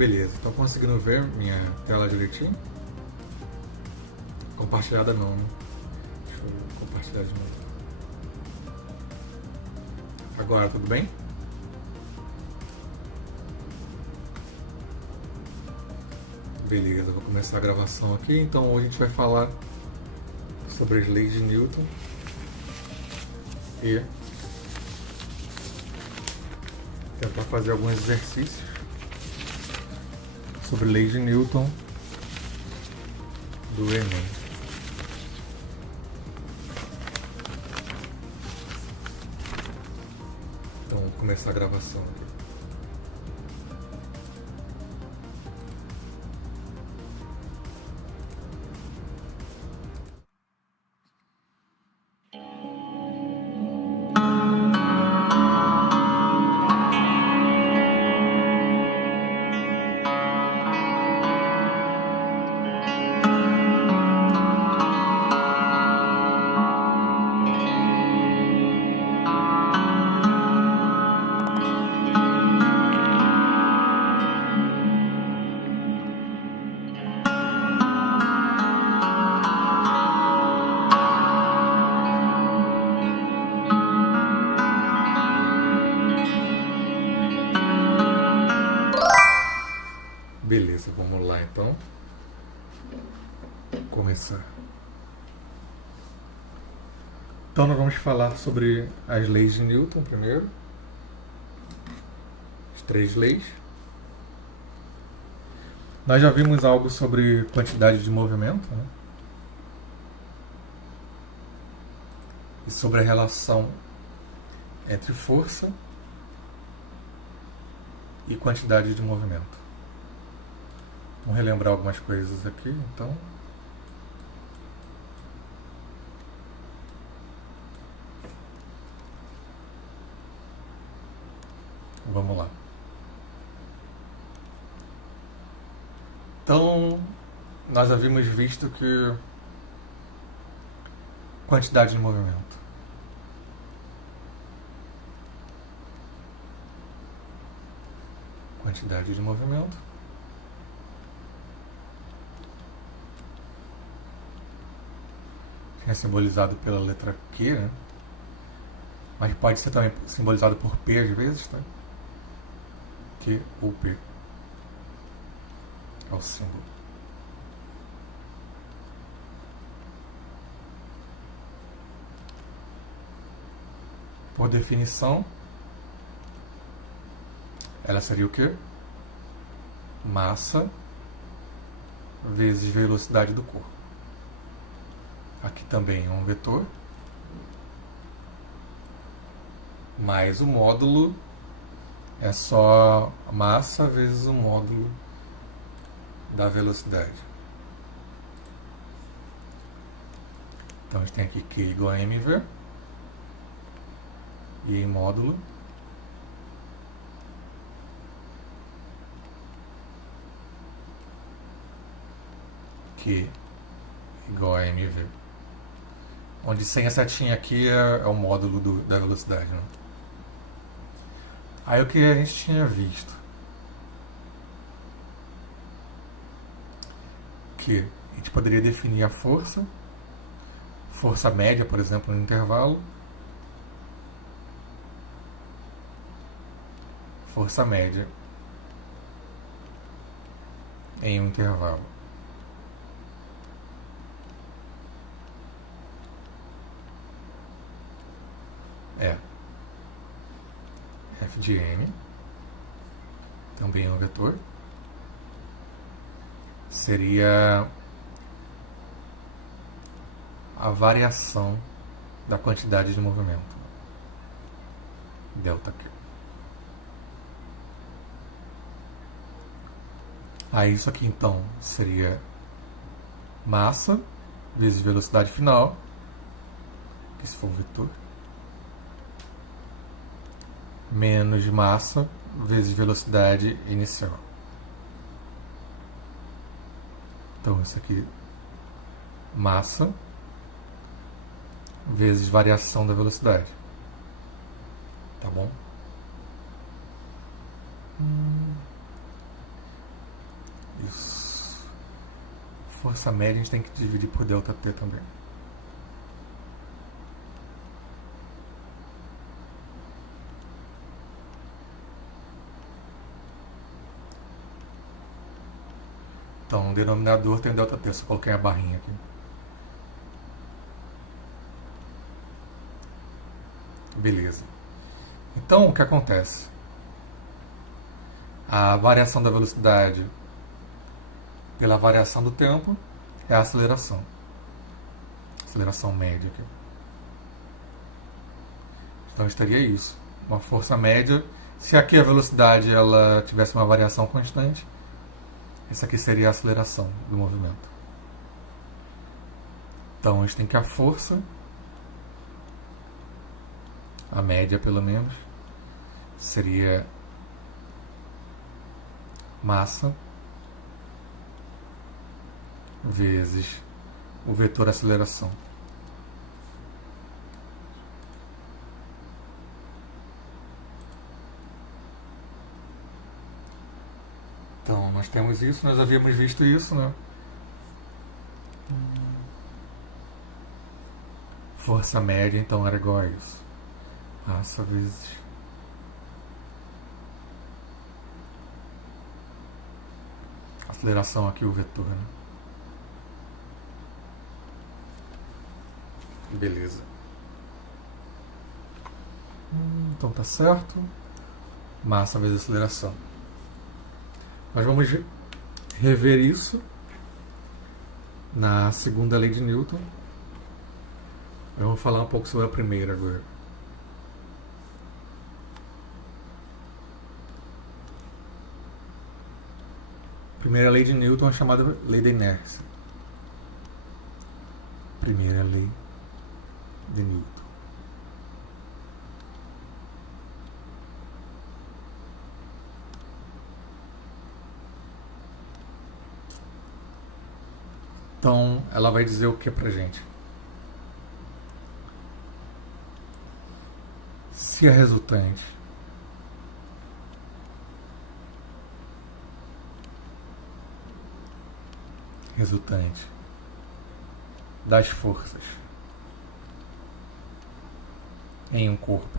Beleza, estão conseguindo ver minha tela direitinho? Compartilhada não, né? Deixa eu compartilhar de novo. Agora, tudo bem? Beleza, vou começar a gravação aqui. Então hoje a gente vai falar sobre as leis de Newton e tentar fazer alguns exercícios sobre leis de Newton do Enem. Então vou começar a gravação aqui. Beleza, vamos lá então. Começar. Então nós vamos falar sobre as leis de Newton primeiro. As 3 leis. Nós já vimos algo sobre quantidade de movimento, né? E sobre a relação entre força e quantidade de movimento. Vamos relembrar algumas coisas aqui, então. Vamos lá. Então, nós já havíamos visto que quantidade de movimento. Quantidade de movimento é simbolizado pela letra Q, né? Mas pode ser também simbolizado por P às vezes, tá? Q ou P é o símbolo. Por definição, ela seria o quê? Massa vezes velocidade do corpo. Aqui também é um vetor, mas o módulo é só massa vezes o módulo da velocidade. Então a gente tem aqui Q igual a mv e módulo Q igual a mv. Onde sem a setinha aqui é o módulo da velocidade, né? Aí o que a gente tinha visto? Que a gente poderia definir a força média, por exemplo, no intervalo. Força média em um intervalo. É f de m, também é um vetor, seria a variação da quantidade de movimento, delta Q. Aí isso aqui então seria massa vezes velocidade final, que se for um vetor, menos massa vezes velocidade inicial. Então isso aqui, massa vezes variação da velocidade. Tá bom? força média a gente tem que dividir por ΔT também. Então, no denominador tem ΔT, só coloquei a barrinha aqui. Beleza. Então, o que acontece? A variação da velocidade pela variação do tempo é a aceleração. Aceleração média aqui. Então, estaria isso. Uma força média. Se aqui a velocidade ela tivesse uma variação constante, essa aqui seria a aceleração do movimento. Então, a gente tem que a força, a média pelo menos, seria massa vezes o vetor aceleração. Então, nós temos isso, nós havíamos visto isso, né? Força média, então, era igual a isso. Massa vezes aceleração aqui, o vetor, né? Beleza. Então tá certo. Massa vezes aceleração. Nós vamos rever isso na segunda lei de Newton. Eu vou falar um pouco sobre a primeira agora. A primeira lei de Newton é chamada lei da inércia. Primeira lei de Newton. Então, ela vai dizer o que pra gente? Se a resultante das forças em um corpo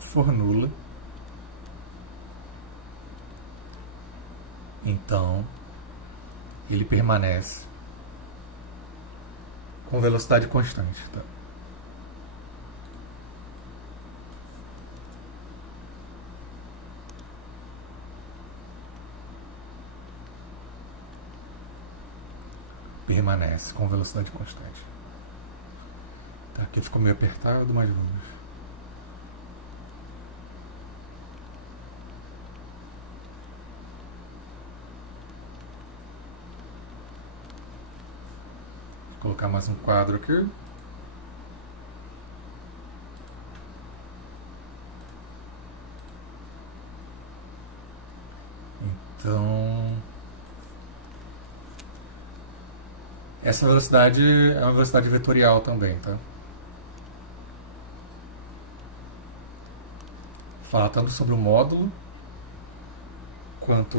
for nula, então ele permanece com velocidade constante, tá? Permanece com velocidade constante. Tá, aqui ficou meio apertado, mas vamos. Vou colocar mais um quadro aqui. Então, essa velocidade é uma velocidade vetorial também, tá? Fala tanto sobre o módulo quanto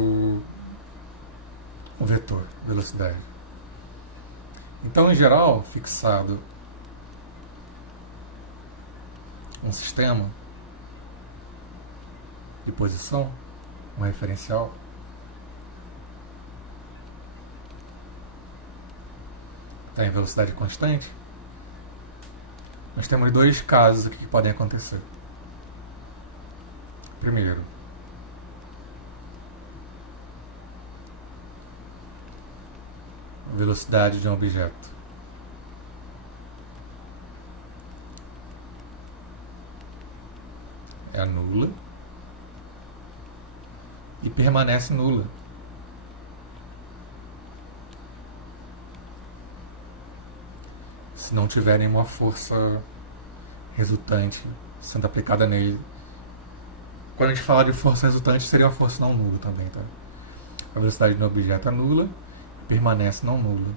o vetor, velocidade. Então, em geral, fixado um sistema de posição, um referencial, está em velocidade constante, nós temos dois casos aqui que podem acontecer. Primeiro, a velocidade de um objeto é nula e permanece nula. Se não tiver nenhuma força resultante sendo aplicada nele. Quando a gente fala de força resultante, seria uma força não nula também, tá? A velocidade do objeto é nula e permanece não nula.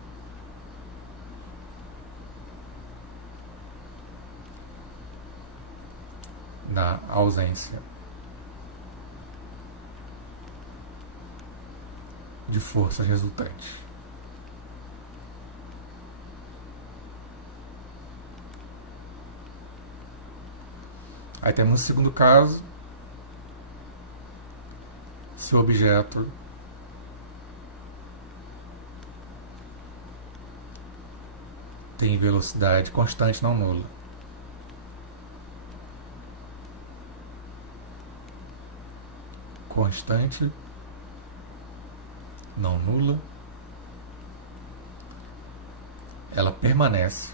Na ausência de forças resultantes. Aí temos o segundo caso, se o objeto tem velocidade constante não nula. Constante não nula, ela permanece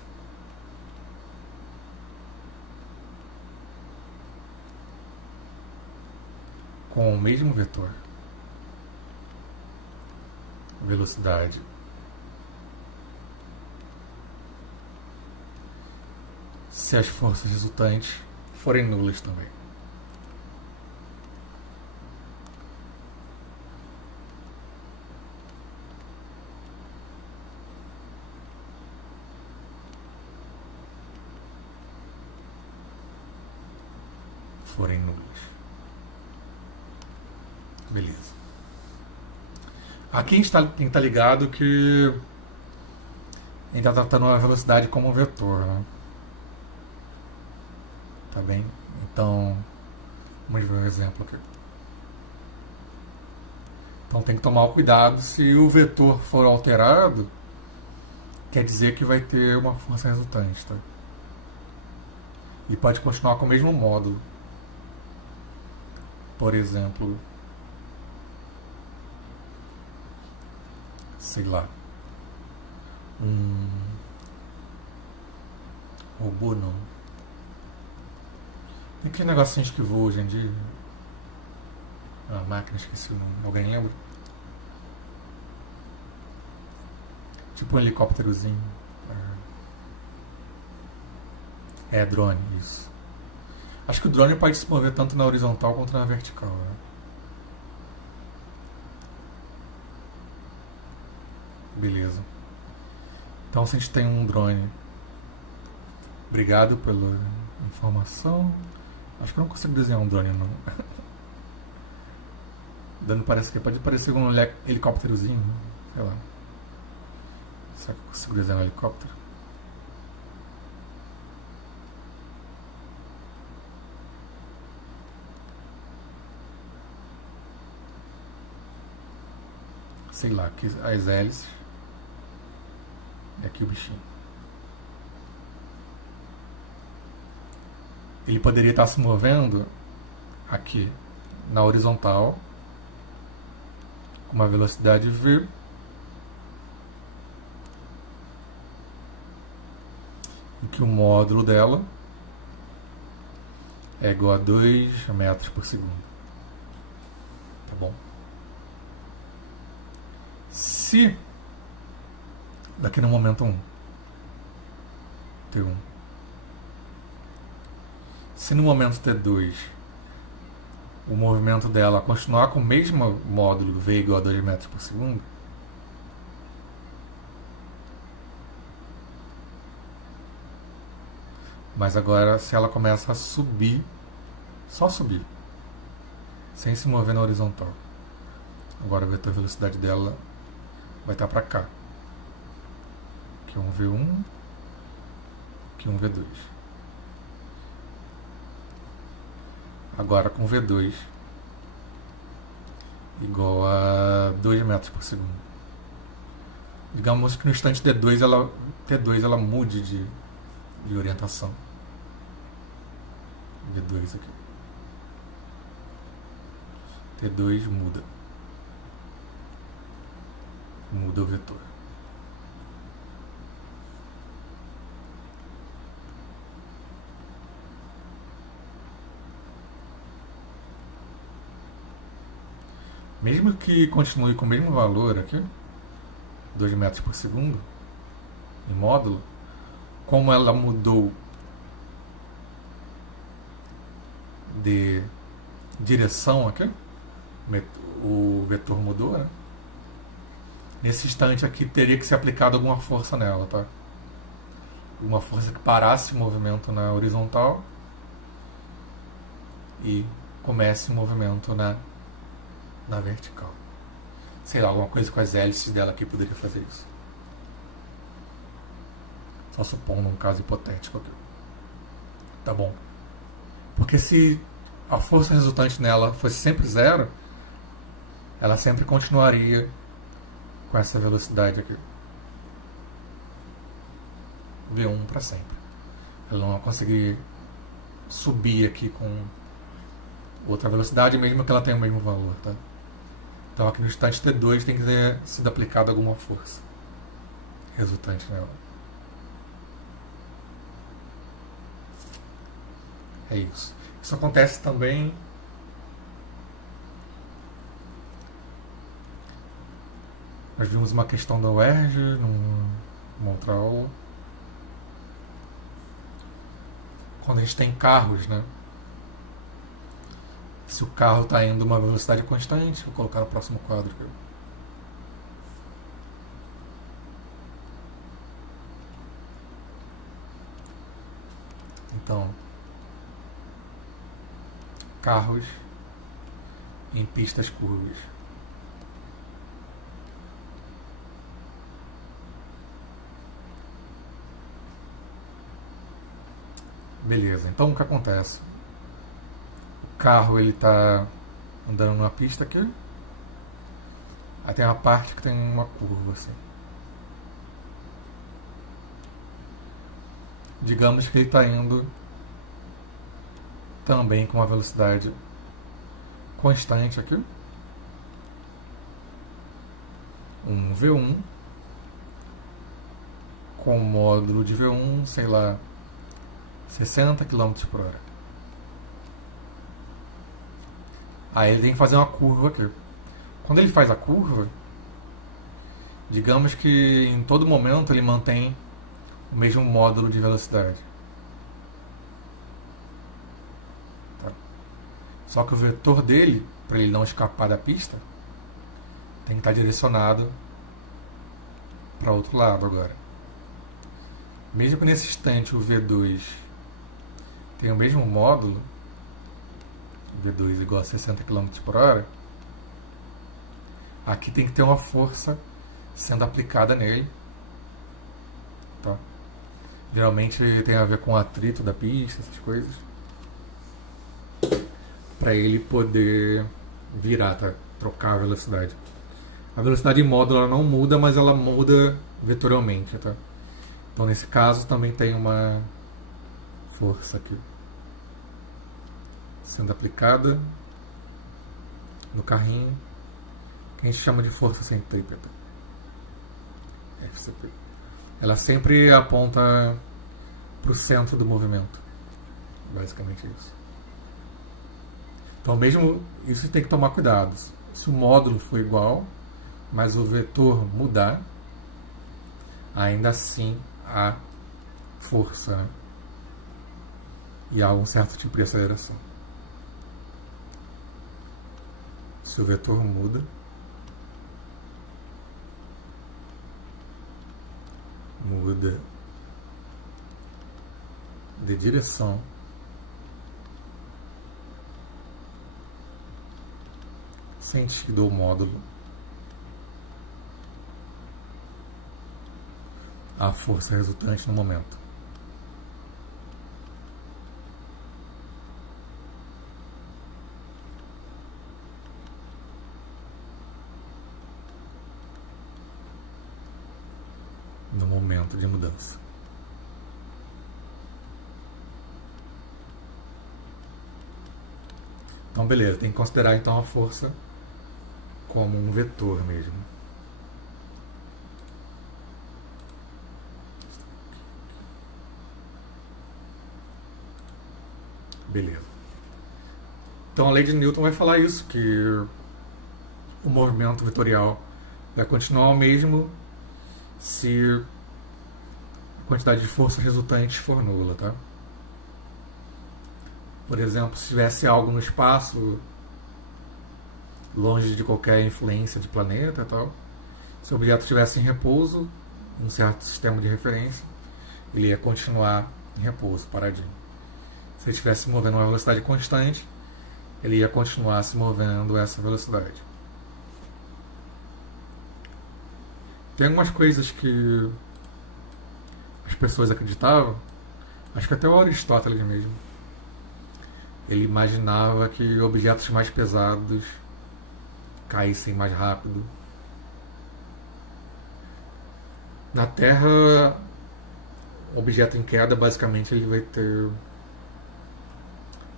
com o mesmo vetor, velocidade se as forças resultantes forem nulas também. Forem nulas. Beleza. Aqui a gente tem que estar ligado que a gente está tratando a velocidade como um vetor, né? Tá bem? Então, vamos ver um exemplo aqui. Então tem que tomar cuidado, se o vetor for alterado, quer dizer que vai ter uma força resultante, tá? E pode continuar com o mesmo módulo. Por exemplo, sei lá, um robô não. Tem aqueles negocinhos que voam hoje em dia. A máquina, esqueci o nome. Alguém lembra? Tipo um helicópterozinho. É, drone, isso. Acho que o drone pode se mover tanto na horizontal quanto na vertical, né? Beleza. Então, se a gente tem um drone... Obrigado pela informação. Acho que eu não consigo desenhar um drone, não. Dando parece que pode parecer um helicópterozinho, né? Sei lá. Será que eu consigo desenhar um helicóptero? Sei lá, aqui as hélices. E aqui o bichinho. Ele poderia estar se movendo aqui na horizontal com uma velocidade v, em que o módulo dela é igual a 2 metros por segundo. Tá bom? Se daqui no momento 1, T1, se no momento T2 o movimento dela continuar com o mesmo módulo V igual a 2 metros por segundo, mas agora se ela começa a subir, só subir, sem se mover na horizontal, agora o vetor velocidade dela vai estar para cá, aqui é um V1, aqui é um V2. Agora com V2 igual a 2 metros por segundo. Digamos que no instante T2 ela mude de orientação. V2 aqui. T2 muda. Muda o vetor. Mesmo que continue com o mesmo valor aqui, 2 metros por segundo, em módulo, como ela mudou de direção aqui, o vetor mudou, né? Nesse instante aqui teria que ser aplicada alguma força nela, tá? Uma força que parasse o movimento na horizontal e comece o movimento na vertical. sei lá, alguma coisa com as hélices dela aqui poderia fazer isso. Só supondo um caso hipotético aqui. Tá bom. Porque se a força resultante nela fosse sempre zero, ela sempre continuaria com essa velocidade aqui. V1 para sempre. Ela não vai conseguir subir aqui com outra velocidade, mesmo que ela tenha o mesmo valor, tá? Então aqui no instante T2 tem que ter sido aplicada alguma força resultante nela. É isso. Isso acontece também nós vimos uma questão da UERJ numa outra aula. Quando a gente tem carros, né? Se o carro está indo a uma velocidade constante, vou colocar no próximo quadro aqui. Então, carros em pistas curvas. Beleza, então o que acontece? O carro ele está andando numa pista aqui. Aí tem uma parte que tem uma curva assim. Digamos que ele está indo também com uma velocidade constante aqui. Um V1 com módulo de V1, sei lá, 60 km por hora. Aí ele tem que fazer uma curva aqui. Quando ele faz a curva, digamos que em todo momento ele mantém o mesmo módulo de velocidade. Tá? Só que o vetor dele, para ele não escapar da pista, tem que estar direcionado para outro lado agora. Mesmo que nesse instante o V2 tenha o mesmo módulo, V2 igual a 60 km por hora, aqui tem que ter uma força sendo aplicada nele. Tá? Geralmente tem a ver com o atrito da pista, essas coisas, para ele poder virar, tá? Trocar a velocidade. A velocidade em módulo ela não muda, mas ela muda vetorialmente. Tá? Então nesse caso também tem uma força aqui sendo aplicada no carrinho, que a gente chama de força centrípeta, FCP. Ela sempre aponta para o centro do movimento, basicamente isso. Então mesmo isso tem que tomar cuidado. Se o módulo for igual, mas o vetor mudar, ainda assim há força, né? E há um certo tipo de aceleração. Se o vetor muda, muda de direção, sentido ou módulo, a força resultante no momento. No momento de mudança. Então beleza, tem que considerar então a força como um vetor mesmo. Beleza. Então a lei de Newton vai falar isso, que o movimento vetorial vai continuar o mesmo se a quantidade de força resultante for nula, tá? Por exemplo, se tivesse algo no espaço longe de qualquer influência de planeta e tal, se o objeto estivesse em repouso, em um certo sistema de referência, ele ia continuar em repouso, paradinho. Se ele estivesse se movendo a uma velocidade constante, ele ia continuar se movendo a essa velocidade. Tem algumas coisas que as pessoas acreditavam, acho que até o Aristóteles mesmo, ele imaginava que objetos mais pesados caíssem mais rápido. Na Terra, o objeto em queda, basicamente, ele vai ter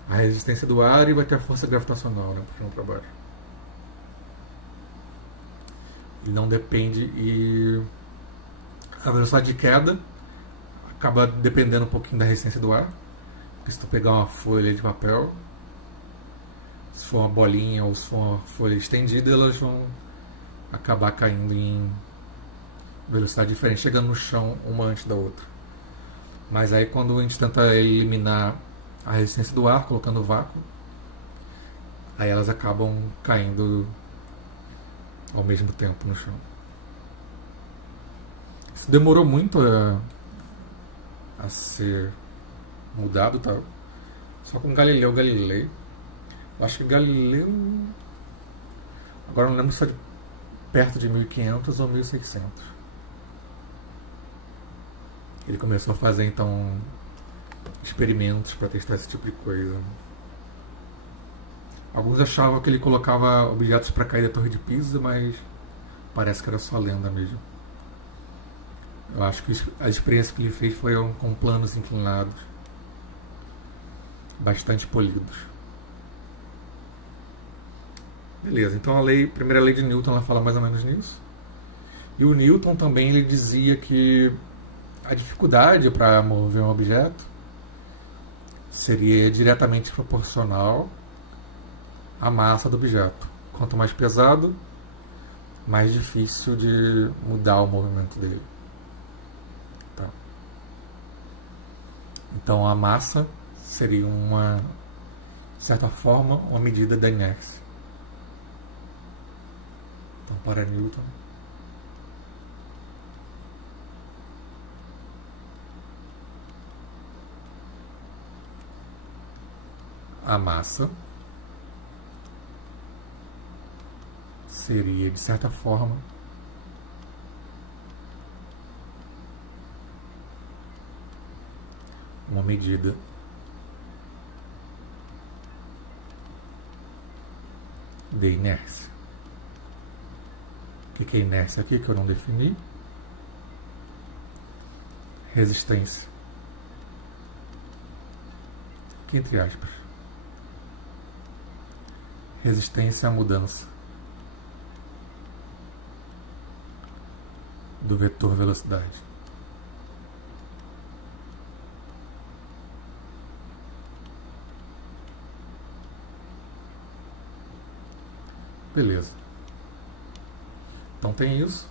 a resistência do ar e vai ter a força gravitacional, né, para cima para baixo. Ele não depende e a velocidade de queda acaba dependendo um pouquinho da resistência do ar. Porque se tu pegar uma folha de papel, se for uma bolinha ou se for uma folha estendida, elas vão acabar caindo em velocidade diferente, chegando no chão uma antes da outra. Mas aí quando a gente tenta eliminar a resistência do ar, colocando vácuo, aí elas acabam caindo ao mesmo tempo no chão. Isso demorou muito a ser mudado, tá? Só com Galileu Galilei. Eu acho que Galileu, agora não lembro se é perto de 1500 ou 1600. Ele começou a fazer então experimentos para testar esse tipo de coisa. Alguns achavam que ele colocava objetos para cair da Torre de Pisa, mas parece que era só lenda mesmo. Eu acho que a experiência que ele fez foi com planos inclinados, bastante polidos. Beleza, então a primeira lei de Newton, ela fala mais ou menos nisso. E o Newton também ele dizia que a dificuldade para mover um objeto seria diretamente proporcional à massa do objeto. Quanto mais pesado, mais difícil de mudar o movimento dele. Tá. Então a massa seria de certa forma, uma medida da inércia. Então, para Newton, a massa seria, de certa forma, uma medida de inércia. O que é inércia aqui que eu não defini? Resistência. Aqui entre aspas. Resistência à mudança do vetor velocidade. Beleza. Então tem isso.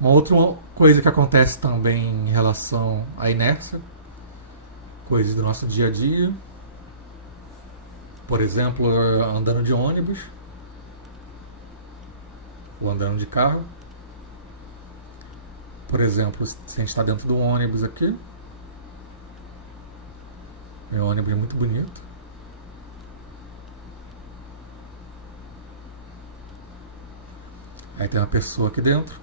Uma outra coisa que acontece também em relação à inércia, coisas do nosso dia a dia. Por exemplo, andando de ônibus ou andando de carro. Por exemplo, se a gente está dentro do ônibus aqui, meu ônibus é muito bonito. Aí tem uma pessoa aqui dentro.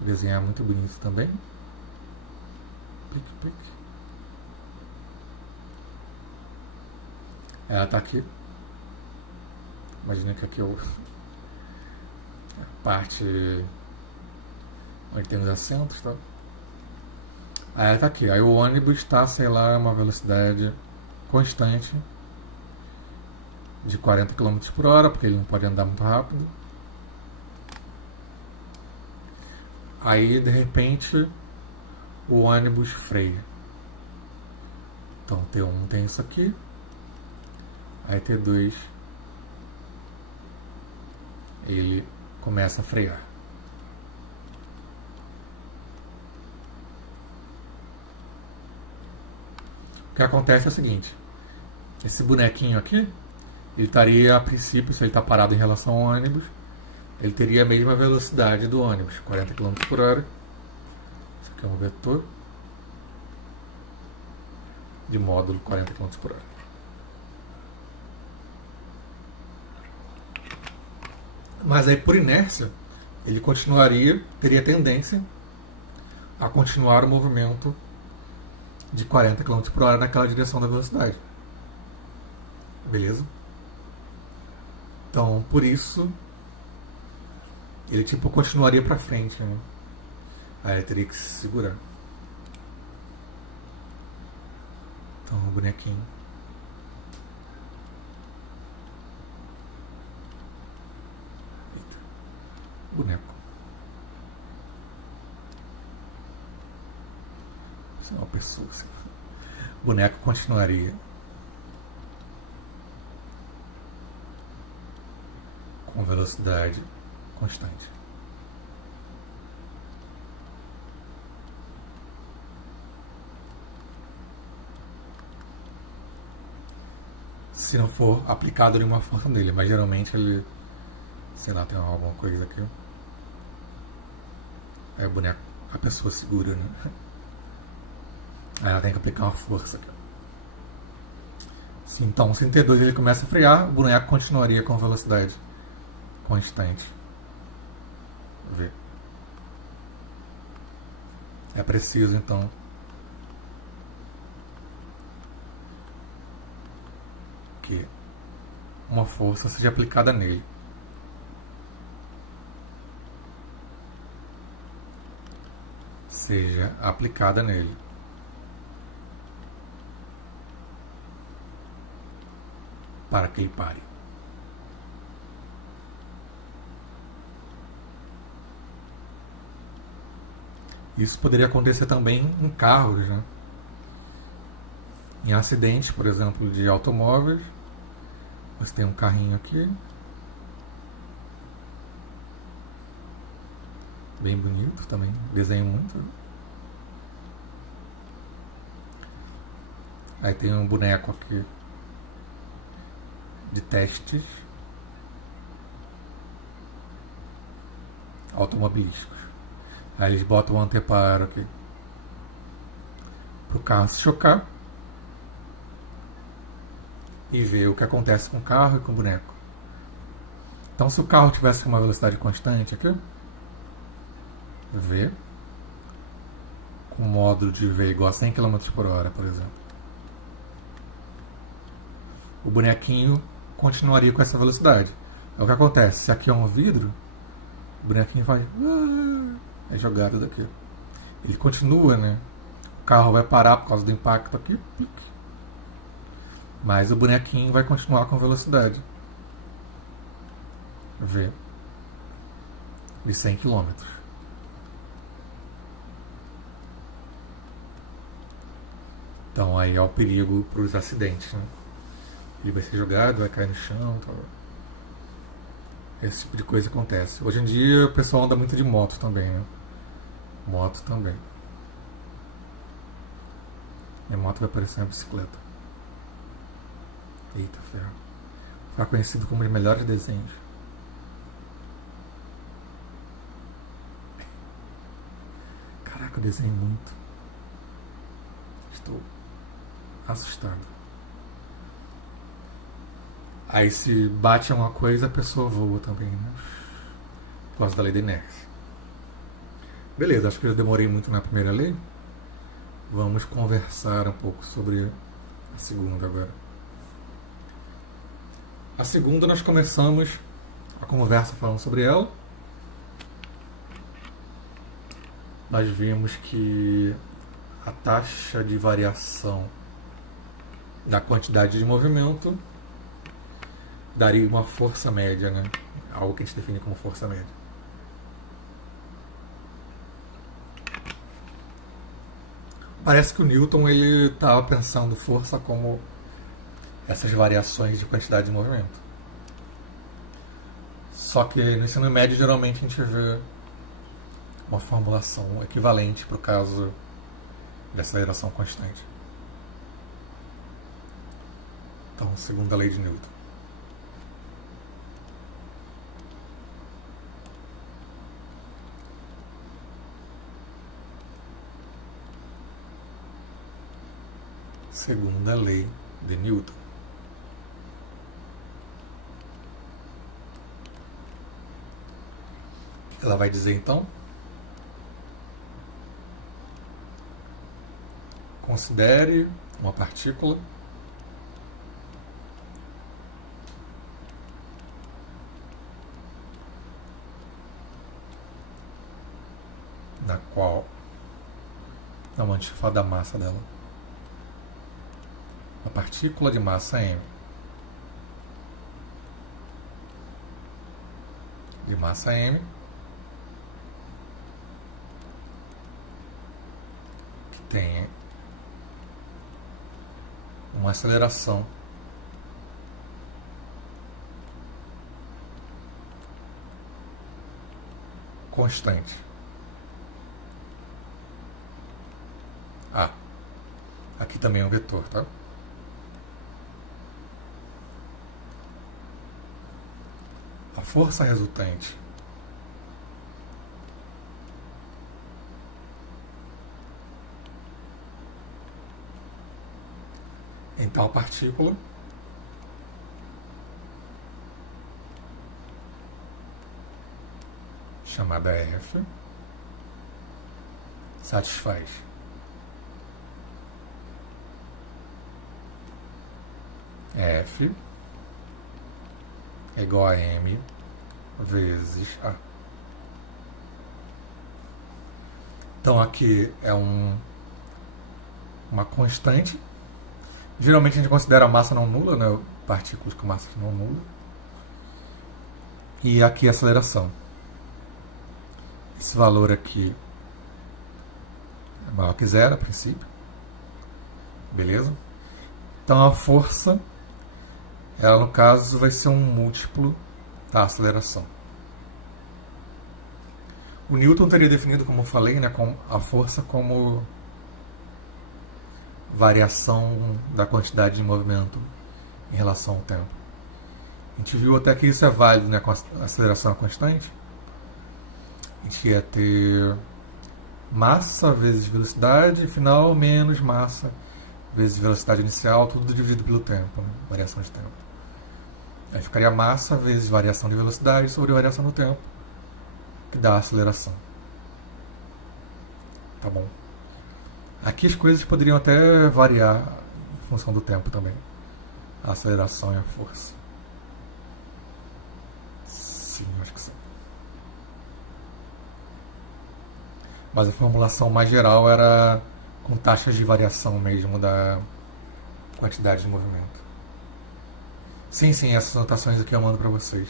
Desenhar muito bonito também. Plique, plique. Ela está aqui. Imagina que aqui é a parte onde tem os assentos, tá? Aí ela está aqui. Aí o ônibus está, sei lá, uma velocidade constante de 40 km por hora, porque ele não pode andar muito rápido. Aí, de repente, o ônibus freia. Então, T1 tem isso aqui. Aí, T2, ele começa a frear. O que acontece é o seguinte. Esse bonequinho aqui, ele estaria, a princípio, se ele está parado em relação ao ônibus, ele teria a mesma velocidade do ônibus, 40 km por hora. Isso aqui é um vetor de módulo 40 km por hora. Mas aí, por inércia, ele continuaria, teria tendência a continuar o movimento de 40 km por hora naquela direção da velocidade. Beleza? Então, por isso, ele tipo continuaria para frente, né? Aí ele teria que se segurar. Então, o bonequinho. Eita. Boneco. Isso é uma pessoa, assim. O boneco continuaria com velocidade constante. Se não for aplicado nenhuma força nele, mas geralmente ele, sei lá, tem alguma coisa aqui. Aí o boneco, a pessoa segura, né? Aí ela tem que aplicar uma força aqui. Então, se em T2 ele começa a frear, o boneco continuaria com velocidade constante. Ver. É preciso, então, que uma força seja aplicada nele. Seja aplicada nele. Para que ele pare. Isso poderia acontecer também em carros, né? Em acidentes, por exemplo, de automóveis. Você tem um carrinho aqui. Bem bonito também. Desenho muito. Aí tem um boneco aqui de testes automobilísticos. Aí eles botam um anteparo aqui pro carro se chocar e ver o que acontece com o carro e com o boneco. Então, se o carro tivesse uma velocidade constante aqui, V, com o módulo de V igual a 100 km por hora, por exemplo, o bonequinho continuaria com essa velocidade. É o que acontece. Se aqui é um vidro, o bonequinho vai... é jogado daqui. Ele continua, né? O carro vai parar por causa do impacto aqui. Mas o bonequinho vai continuar com velocidade. V. De 100 km. Então aí é o perigo para os acidentes, né? Ele vai ser jogado, vai cair no chão, tal. Esse tipo de coisa acontece. Hoje em dia o pessoal anda muito de moto também, né? Moto também. Minha moto vai parecer uma bicicleta. Eita ferro. Foi conhecido como os melhores desenhos. Caraca, eu desenho muito. Estou assustado. Aí se bate uma coisa, a pessoa voa também, né? Por causa da lei da inércia. Beleza, acho que eu demorei muito na primeira lei. Vamos conversar um pouco sobre a segunda agora. A segunda nós começamos a conversa falando sobre ela. Nós vimos que a taxa de variação da quantidade de movimento daria uma força média, né? Algo que a gente define como força média. Parece que o Newton ele estava pensando força como essas variações de quantidade de movimento. Só que no ensino médio geralmente a gente vê uma formulação equivalente para o caso de aceleração constante. Então, segunda lei de Newton. Segunda lei de Newton. Ela vai dizer então: considere uma partícula na qual... Não, antes de falar da massa dela. Uma partícula de massa m. De massa m. Que tem uma aceleração constante. Aqui também é um vetor, tá? A força resultante em tal partícula chamada F satisfaz F é igual a M vezes A. Então aqui é uma constante. Geralmente a gente considera a massa não nula, né? Partículas com massa não nula. E aqui a aceleração. Esse valor aqui é maior que zero a princípio. Beleza? Então a força, ela no caso vai ser um múltiplo da aceleração. O Newton teria definido, como eu falei, né, a força como variação da quantidade de movimento em relação ao tempo. A gente viu até que isso é válido, né, com a aceleração constante. A gente ia ter massa vezes velocidade final menos massa vezes velocidade inicial, tudo dividido pelo tempo, né? Variação de tempo. Aí ficaria massa vezes variação de velocidade sobre variação do tempo, que dá a aceleração. Tá bom? Aqui as coisas poderiam até variar em função do tempo também. A aceleração e a força. Sim, acho que sim. Mas a formulação mais geral era com taxas de variação mesmo da quantidade de movimento. Sim, essas anotações aqui eu mando para vocês.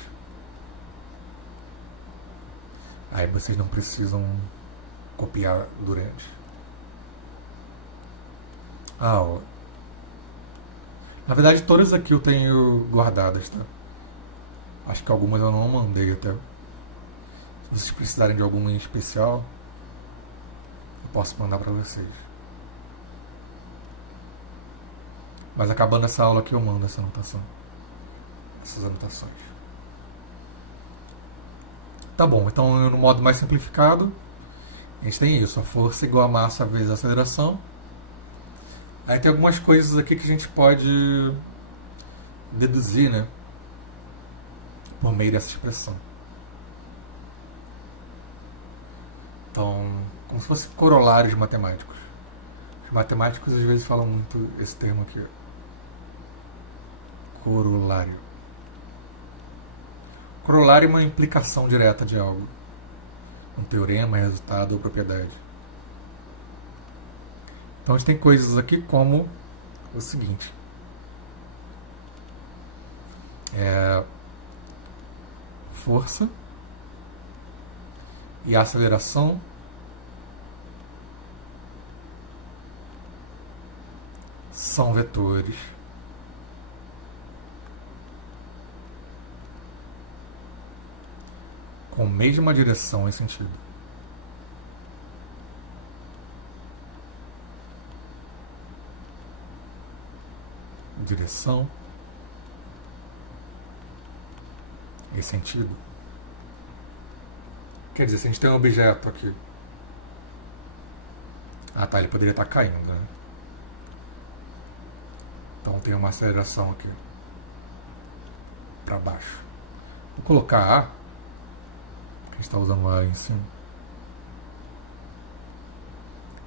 Aí vocês não precisam copiar durante. Na verdade todas aqui eu tenho guardadas, tá? Acho que algumas eu não mandei até. Se vocês precisarem de alguma em especial, eu posso mandar para vocês. Mas acabando essa aula aqui eu mando essa anotação. Essas anotações. Tá bom, então no modo mais simplificado, a gente tem isso, a força igual a massa vezes a aceleração. Aí tem algumas coisas aqui que a gente pode deduzir, né? Por meio dessa expressão. Então, como se fossem corolários matemáticos. Os matemáticos às vezes falam muito esse termo aqui. Corolário. Corolário é uma implicação direta de algo. Um teorema, resultado ou propriedade. Então a gente tem coisas aqui como o seguinte. Força e aceleração são vetores com mesma direção e sentido. Direção e sentido. Quer dizer, se a gente tem um objeto aqui. Tá, ele poderia estar caindo, né? Então tem uma aceleração aqui para baixo. Vou colocar A, porque a gente está usando o A em cima.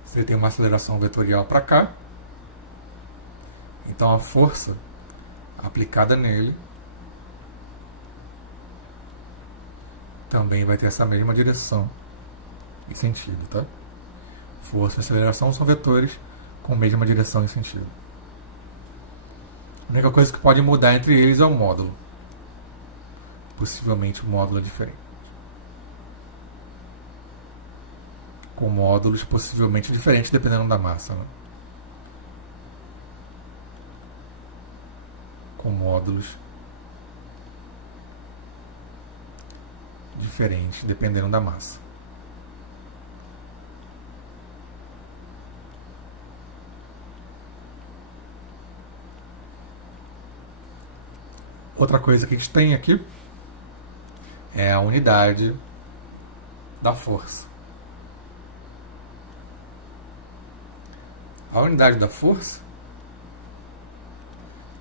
Se ele tem uma aceleração vetorial para cá, então a força aplicada nele também vai ter essa mesma direção e sentido, tá? Força e aceleração são vetores com a mesma direção e sentido. A única coisa que pode mudar entre eles é o módulo. Possivelmente o módulo é diferente. Com módulos possivelmente diferentes dependendo da massa, né? Com módulos diferentes dependendo da massa. Outra coisa que a gente tem aqui é a unidade da força. A unidade da força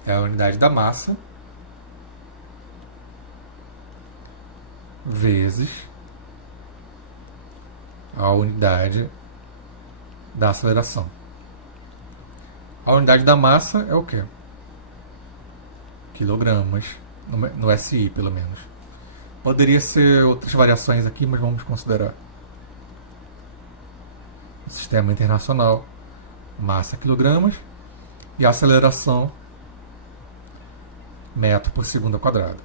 é a unidade da massa vezes a unidade da aceleração. A unidade da massa é o quê? Quilogramas, no SI pelo menos. Poderia ser outras variações aqui, mas vamos considerar. Sistema internacional, massa quilogramas e aceleração metro por segundo ao quadrado.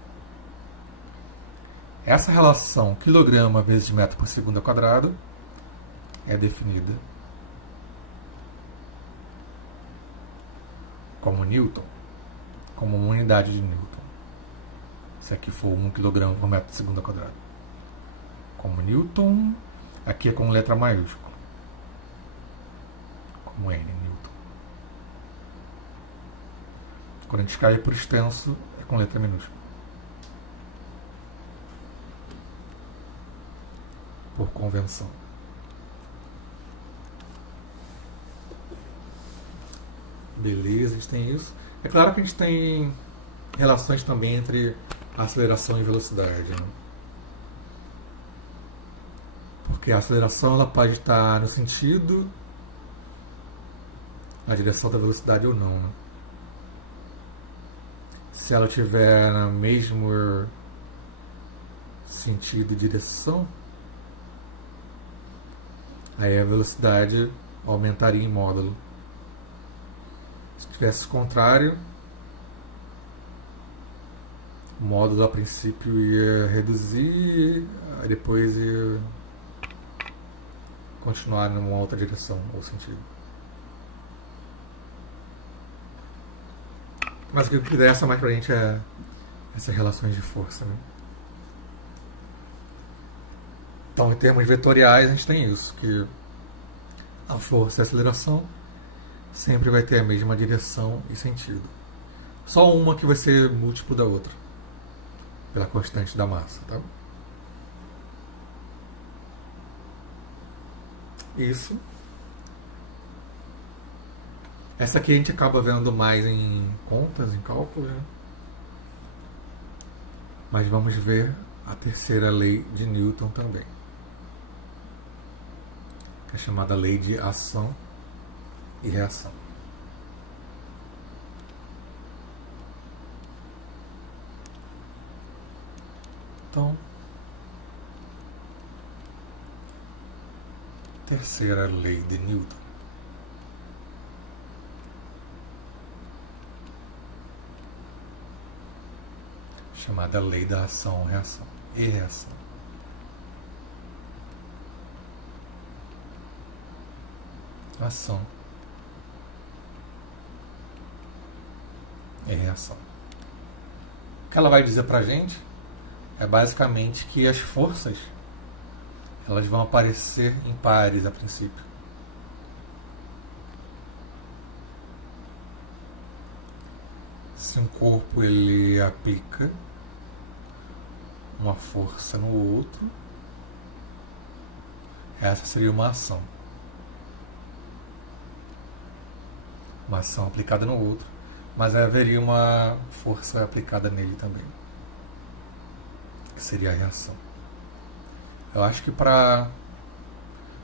Essa relação quilograma vezes metro por segundo ao quadrado é definida como Newton, como uma unidade de Newton. Se aqui for 1 kg por metro por segundo ao quadrado. Como Newton, aqui é com letra maiúscula. Como N, Newton. Quando a gente escreve por extenso, é com letra minúscula. Por convenção. Beleza, a gente tem isso. É claro que a gente tem relações também entre aceleração e velocidade, né? Porque a aceleração ela pode estar no sentido, na direção da velocidade ou não, né? Se ela tiver no mesmo sentido e direção, aí a velocidade aumentaria em módulo. Se tivesse o contrário, o módulo a princípio ia reduzir, aí depois ia continuar numa outra direção ou sentido. Mas o que interessa mais pra gente é essas relações de força, né? Então, em termos vetoriais, a gente tem isso, que a força e a aceleração sempre vai ter a mesma direção e sentido. Só uma que vai ser múltiplo da outra, pela constante da massa, tá? Isso. Essa aqui a gente acaba vendo mais em contas, em cálculos, né? Mas vamos ver a terceira lei de Newton também, que é chamada lei de ação e reação. Então, terceira lei de Newton. Chamada lei da ação-reação e reação. Ação e reação. O que ela vai dizer pra gente é basicamente que as forças elas vão aparecer em pares a princípio. Se um corpo ele aplica uma força no outro, essa seria uma ação. Uma ação aplicada no outro, mas haveria uma força aplicada nele também, que seria a reação. Eu acho que para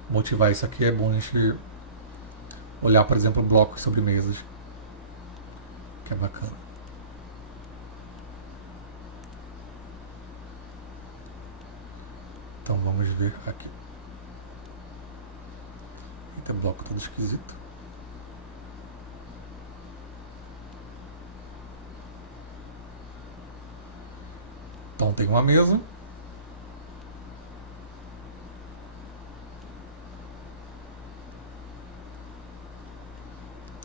motivar isso aqui é bom a gente olhar, por exemplo, blocos de sobremesas, que é bacana. Então vamos ver aqui. Eita, bloco todo esquisito. Então tem uma mesa.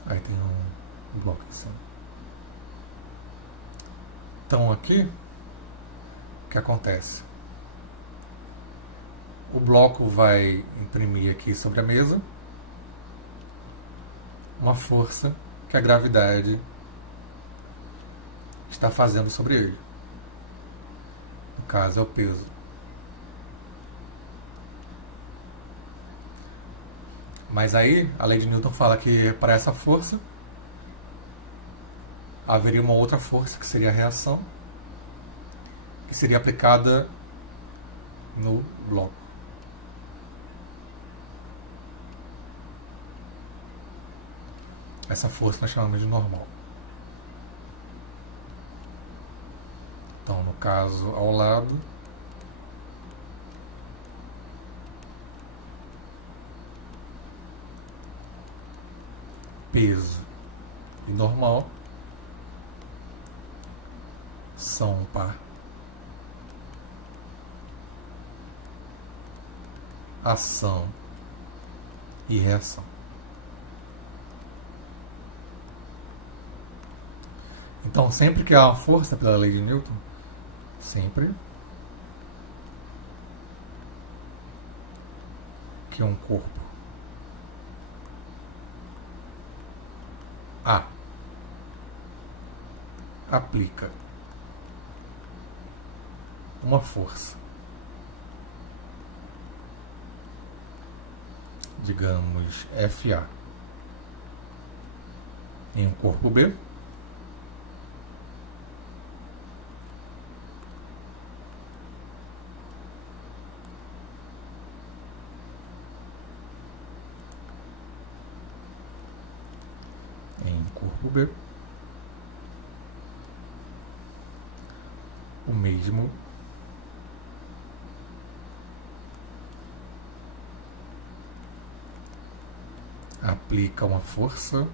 Aí tem um bloco em cima. Então aqui, o que acontece? O bloco vai imprimir aqui sobre a mesa uma força que a gravidade está fazendo sobre ele. No caso é o peso. Mas aí a lei de Newton fala que para essa força haveria uma outra força, que seria a reação, que seria aplicada no bloco. Essa força nós chamamos de normal. Então, no caso, ao lado, peso e normal são um par. Ação e reação. Então, sempre que há uma força pela lei de Newton, sempre que um corpo A aplica uma força, digamos FA, em um corpo B, corpo B, o mesmo aplica uma força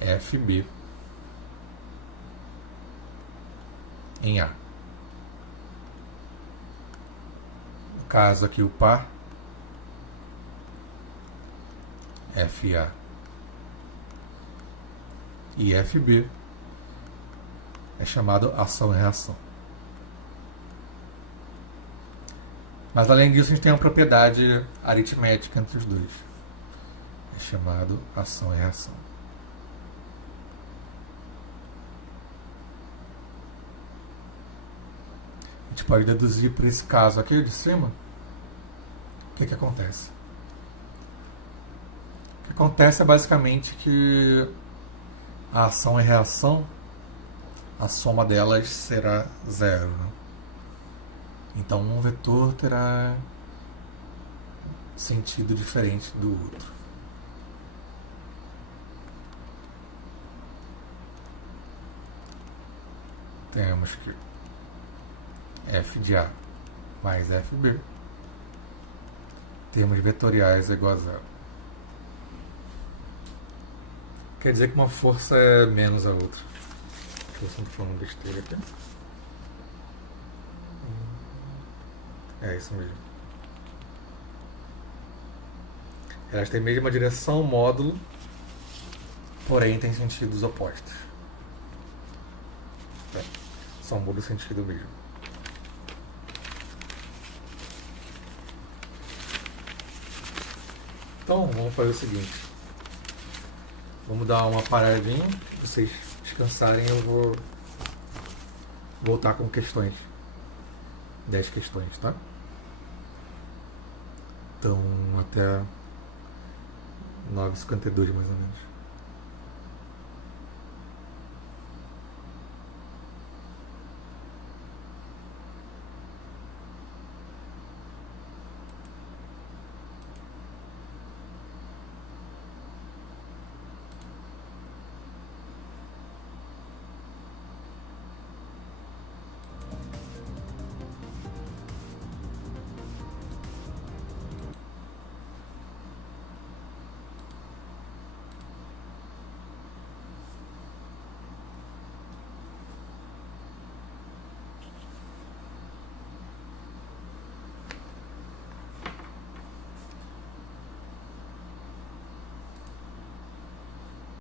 FB em A. No caso aqui o par FA e FB é chamado ação e reação. Mas além disso a gente tem uma propriedade aritmética entre os dois. É chamado ação e reação. A gente pode deduzir por esse caso aqui de cima o que acontece. O que acontece é basicamente que a ação e reação, a soma delas será zero, né? Então um vetor terá sentido diferente do outro. Temos que f de A mais fB, termos vetoriais é igual a zero. Quer dizer que uma força é menos a outra. Eu sempre falando besteira aqui. É isso mesmo. Elas têm a mesma direção, módulo, porém têm sentidos opostos. Só muda o sentido mesmo. Então, vamos fazer o seguinte. Vamos dar uma paradinha, vocês descansarem, eu vou voltar com questões. 10 questões, tá? Então, até 9h52 mais ou menos.